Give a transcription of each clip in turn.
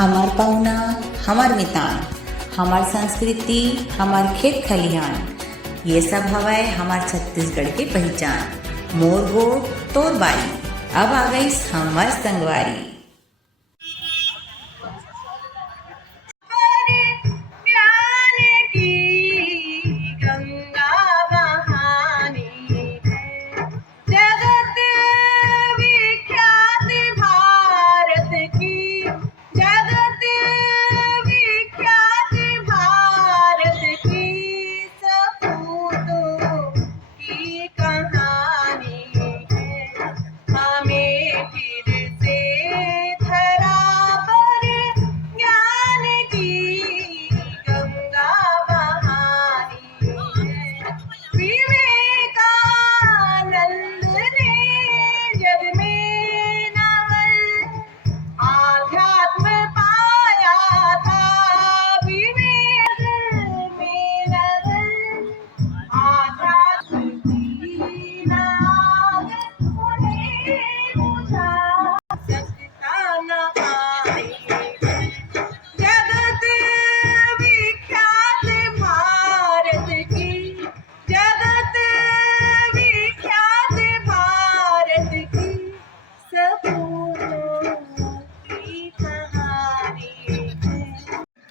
हमार पहुना, हमार मितान, हमार संस्कृति, हमार खेत खलिहान, ये सब हवाए हमार छत्तीसगढ़ की पहचान। मोर हो तोर बारी, अब आ गई हमार संगवारी।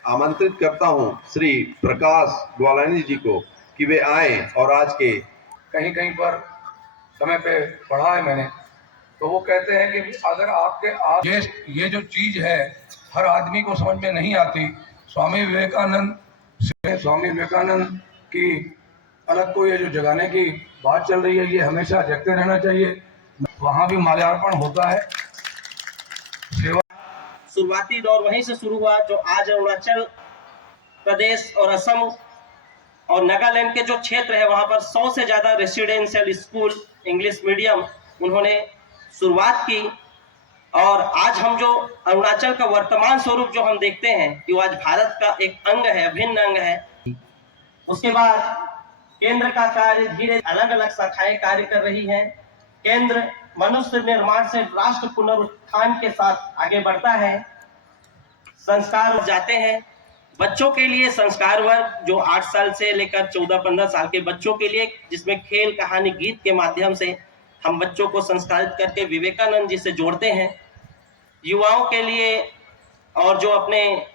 आमंत्रित करता हूं श्री प्रकाश ग्वालानी जी को कि वे आए और आज के कहीं कहीं पर समय पे पढ़ा है मैंने, तो वो कहते हैं कि अगर आपके ये जो चीज है हर आदमी को समझ में नहीं आती। स्वामी विवेकानंद की अलग को ये जो जगाने की बात चल रही है, ये हमेशा जगते रहना चाहिए। वहाँ भी माल्यार्पण होता है। शुरुआती दौर वहीं से शुरू हुआ जो आज अरुणाचल प्रदेश और असम और नागालैंड के जो क्षेत्र है वहां पर 100 से ज्यादा रेसिडेंशियल स्कूल इंग्लिश मीडियम उन्होंने शुरुआत की। और आज हम जो अरुणाचल का वर्तमान स्वरूप जो हम देखते हैं कि वो आज भारत का एक अंग है, अभिन्न अंग है। उसके बाद केंद्र का कार्य धीरे अलग अलग शाखाएं कार्य कर रही हैं। केंद्र मनुष्य निर्माण से राष्ट्र पुनरुत्थान के साथ आगे बढ़ता है। संस्कार जाते हैं बच्चों के लिए, संस्कार वर्ग जो 8 साल से लेकर 14-15 साल के बच्चों के लिए, जिसमें खेल, कहानी, गीत के माध्यम से हम बच्चों को संस्कारित करके विवेकानंद जी से जोड़ते हैं। युवाओं के लिए और जो अपने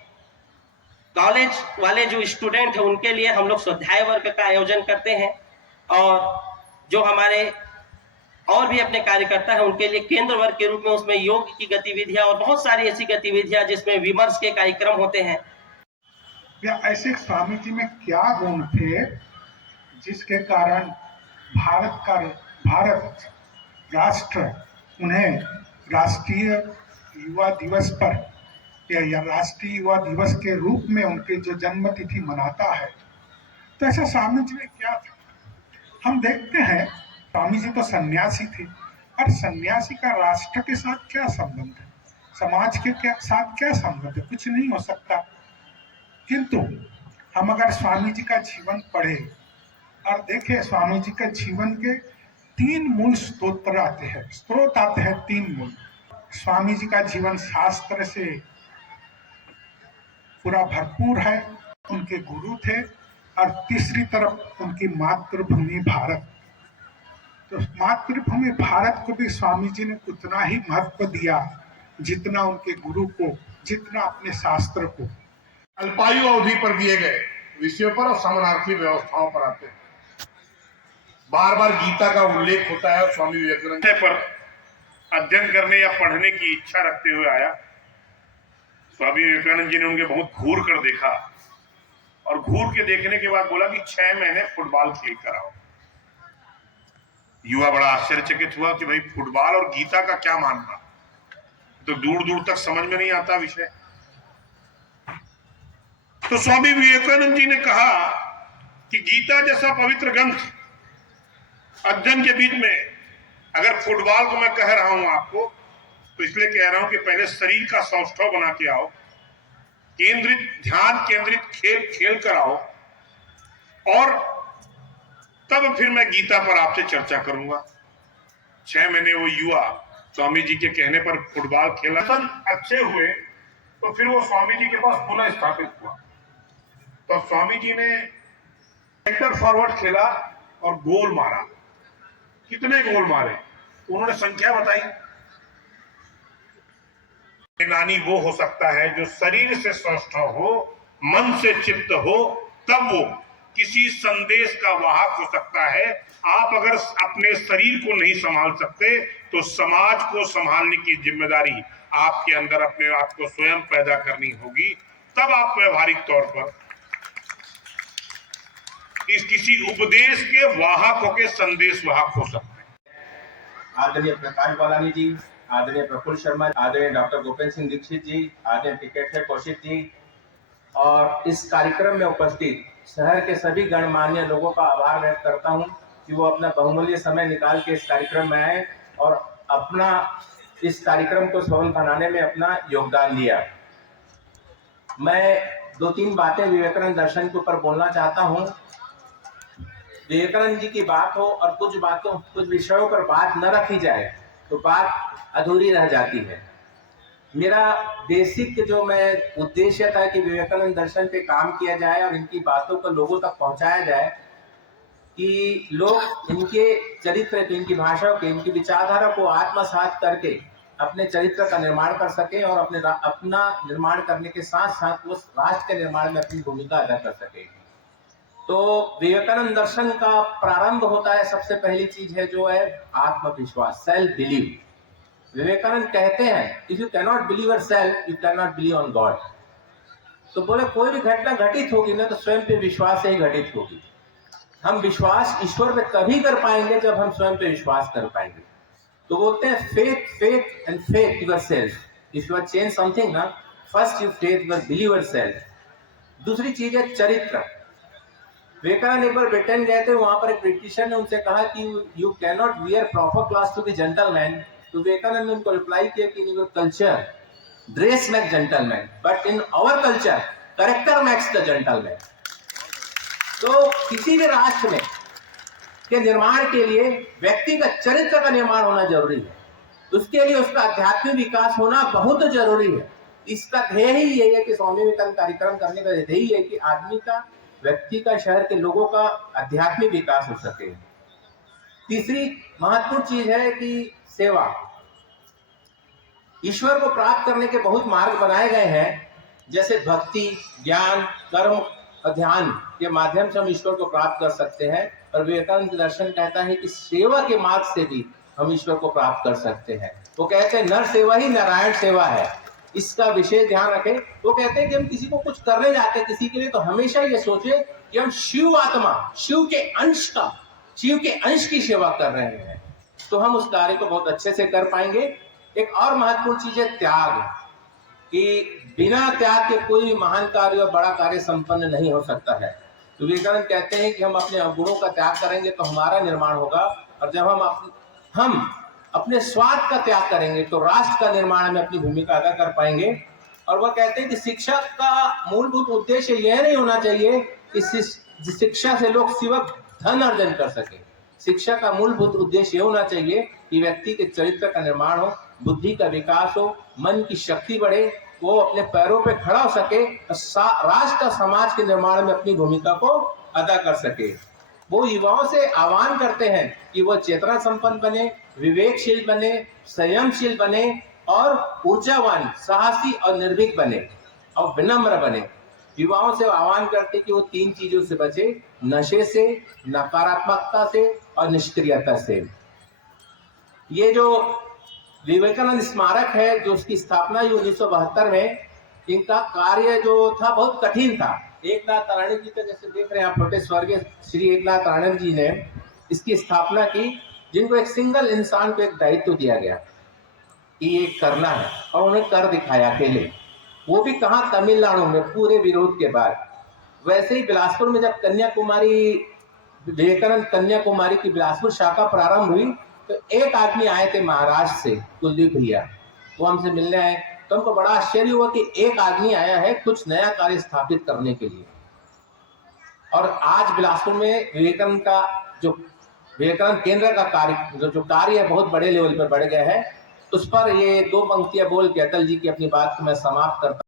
कॉलेज वाले जो स्टूडेंट हैं उनके लिए हम लोग स्वाध्याय वर्ग का आयोजन करते हैं। और जो हमारे और भी अपने कार्यकर्ता हैं उनके लिए केंद्र वर्ग के रूप में उसमें योग की गतिविधियां और बहुत सारी ऐसी गतिविधियां जिसमें विमर्श के कार्यक्रम होते हैं। या ऐसे स्वामी जी में क्या गुण थे जिसके कारण भारत राष्ट्र उन्हें राष्ट्रीय युवा दिवस पर या राष्ट्रीय युवा दिवस के रूप में उनके जो जन्म तिथि मनाता है, तो ऐसा स्वामी जी में क्या था? हम देखते हैं स्वामी जी तो सन्यासी थे, और सन्यासी का राष्ट्र के साथ क्या संबंध है, समाज के साथ क्या संबंध है? कुछ नहीं हो सकता। किंतु हम अगर स्वामी जी का जीवन पढ़े और देखें, स्वामी जी के जीवन के 3 मूल स्रोत आते हैं 3 मूल। स्वामी जी का जीवन शास्त्र से पूरा भरपूर है, उनके गुरु थे, और तीसरी तरफ उनकी मातृभूमि भारत। तो मातृभूमि भारत को भी स्वामी जी ने उतना ही महत्व दिया जितना उनके गुरु को, जितना अपने शास्त्र को। अल्पायु अवधि पर दिए गए विषयों पर और समानार्थी व्यवस्थाओं पर आते हैं। बार बार गीता का उल्लेख होता है और स्वामी विवेकानंद पर अध्ययन करने या पढ़ने की इच्छा रखते हुए आया। स्वामी विवेकानंद जी ने उनके बहुत घूर कर देखा और घूर के देखने के बाद बोला कि 6 महीने फुटबॉल खेल कर आओ। युवा बड़ा आश्चर्यचकित हुआ कि भाई फुटबॉल और गीता का क्या मानना, तो दूर दूर तक समझ में नहीं आता विषय। तो स्वामी विवेकानंद जी ने कहा कि गीता जैसा पवित्र ग्रंथ अध्ययन के बीच में अगर फुटबॉल को मैं कह रहा हूं आपको, तो इसलिए कह रहा हूं कि पहले शरीर का सौष्ठव बना के आओ, ध्यान केंद्रित खेल खेल कर आओ, और तब फिर मैं गीता पर आपसे चर्चा करूंगा। 6 महीने वो युवा स्वामी जी के कहने पर फुटबॉल खेला, अच्छे हुए तो फिर वो स्वामी जी के पास पुनः स्थापित हुआ। तो स्वामी जी ने सेंटर फॉरवर्ड खेला और गोल मारा। कितने गोल मारे उन्होंने संख्या बताई। सेनानी वो हो सकता है जो शरीर से स्वस्थ हो, मन से चित्त हो, तब वो किसी संदेश का वाहक हो सकता है। आप अगर अपने शरीर को नहीं संभाल सकते तो समाज को संभालने की जिम्मेदारी आपके अंदर अपने आप को स्वयं पैदा करनी होगी। तब आप व्यवहारिक तौर पर इस किसी उपदेश के वाहक होकर संदेश वाहक हो सकते हैं। आदरणीय प्रकाश बालानी जी, आदरणीय प्रफुल्ल शर्मा, आदरणीय डॉक्टर गोपेंद्र सिंह दीक्षित जी, आदरणीय टिकैत कौशिक जी और इस कार्यक्रम में उपस्थित शहर के सभी गणमान्य लोगों का आभार व्यक्त करता हूं कि वो अपना बहुमूल्य समय निकाल के इस कार्यक्रम में आए और अपना इस कार्यक्रम को सफल बनाने में अपना योगदान दिया। मैं 2-3 बातें विवेकानंद दर्शन के ऊपर बोलना चाहता हूं। विवेकानंद जी की बात हो और कुछ विषयों पर बात न रखी जाए तो बात अधूरी रह जाती है। मेरा बेसिक जो मैं उद्देश्य था कि विवेकानंद दर्शन पे काम किया जाए और इनकी बातों को लोगों तक पहुंचाया जाए कि लोग इनके चरित्र को, इनकी भाषा को, इनकी विचारधारा को आत्मसात करके अपने चरित्र का निर्माण कर सके और अपना निर्माण करने के साथ साथ उस राष्ट्र के निर्माण में अपनी भूमिका अदा कर सके। तो विवेकानंद दर्शन का प्रारंभ होता है, सबसे पहली चीज है जो है आत्मविश्वास, सेल्फ बिलीव। विवेकानंद कहते हैं if you can not believe your self you can not believe on God. तो बोले कोई भी घटना घटित होगी ना तो स्वयं पे विश्वास से ही घटित होगी। हम विश्वास ईश्वर पे तभी कर पाएंगे जब हम स्वयं पे विश्वास कर पाएंगे। तो बोलते हैं faith and faith yourself. If you are change something ना, first you faith your believe yourself. दूसरी चीज है चरित्र। विवेकानंद एक बार ब्रिटेन गए थे, वहां पर एक ब्रिटिशर ने उनसे कहा कि you can not wear proper clothes to the gentleman. तो विवेकानंद ने उनको रिप्लाई किया कि in your culture dress make gentleman but in our culture character makes the gentleman. तो किसी भी राष्ट्र में के निर्माण के लिए व्यक्ति का चरित्र का निर्माण होना जरूरी है। उसके लिए उसका आध्यात्मिक विकास होना बहुत जरूरी है। इसका ध्येय ही यही है कि स्वामी विवेकानंद कार्यक्रम करने का ध्येय है कि आदमी का, व्यक्ति का, शहर के लोगों का आध्यात्मिक विकास हो सके। तीसरी महत्वपूर्ण चीज है कि सेवा। ईश्वर को प्राप्त करने के बहुत मार्ग बनाए गए हैं, जैसे भक्ति, ज्ञान, कर्म और ध्यान के माध्यम से हम ईश्वर को प्राप्त कर सकते हैं। और विवेकानंद दर्शन कहता है कि सेवा के मार्ग से भी हम ईश्वर को प्राप्त कर सकते हैं। वो कहते हैं नर सेवा ही नारायण सेवा है, इसका विशेष ध्यान रखें। वो कहते हैं कि हम किसी को कुछ करने जाते हैं किसी के लिए, तो हमेशा ये सोचे कि हम शिव आत्मा, शिव के अंश की सेवा कर रहे हैं, तो हम उस कार्य को बहुत अच्छे से कर पाएंगे। एक और महत्वपूर्ण चीज है त्याग, कि बिना त्याग के कोई महान कार्य और बड़ा कार्य संपन्न नहीं हो सकता है। तो विवेकानंद कहते हैं कि हम अपने अवगुणों का त्याग करेंगे तो हमारा निर्माण होगा, और जब हम अपने स्वार्थ का त्याग करेंगे तो राष्ट्र का निर्माण में अपनी भूमिका अदा कर पाएंगे। और वह कहते हैं कि शिक्षा का मूलभूत उद्देश्य यह नहीं होना चाहिए कि शिक्षा से लोग सिर्फ धन अर्जन कर सके। शिक्षा का मूलभूत उद्देश्य यह होना चाहिए कि व्यक्ति के चरित्र का निर्माण हो, बुद्धि का विकास हो, मन की शक्ति बढ़े, वो अपने पैरों पे खड़ा हो सके, राष्ट्र, समाज के निर्माण में अपनी भूमिका को अदा कर सके। वो युवाओं से आह्वान करते हैं कि वो चेतना संपन्न बने, विवेकशील बने, संयमशील बने और ऊर्जावान, साहसी और निर्भीक बने और विनम्र बने। युवाओं से आह्वान करते कि वो 3 चीजों से बचे, नशे से, नकारात्मकता से और निष्क्रियता से। ये जो विवेकानंद स्मारक है, जो उसकी स्थापना हुई 1972 में, इनका कार्य जो था बहुत कठिन था। एकनाथ राणे जी का, जैसे देख रहे हैं आप, छोटे स्वर्गीय श्री एकनाथ राणे जी ने इसकी स्थापना की, जिनको एक सिंगल इंसान को एक दायित्व दिया गया कि ये करना है, और उन्हें कर दिखाया अकेले। वो भी कहाँ, तमिलनाडु में, पूरे विरोध के बाद। वैसे ही बिलासपुर में जब विवेकानंद कन्याकुमारी की बिलासपुर शाखा प्रारंभ हुई, तो एक आदमी आए थे महाराष्ट्र से, कुलदीप भैया, वो हमसे मिलने आए। तो हमको बड़ा आश्चर्य हुआ कि एक आदमी आया है कुछ नया कार्य स्थापित करने के लिए। और आज बिलासपुर में विवेकानंद केंद्र का कार्य जो कार्य है बहुत बड़े लेवल पर बढ़ गया है। उस पर ये 2 पंक्तियां बोल के अटल जी की अपनी बात को मैं समाप्त करता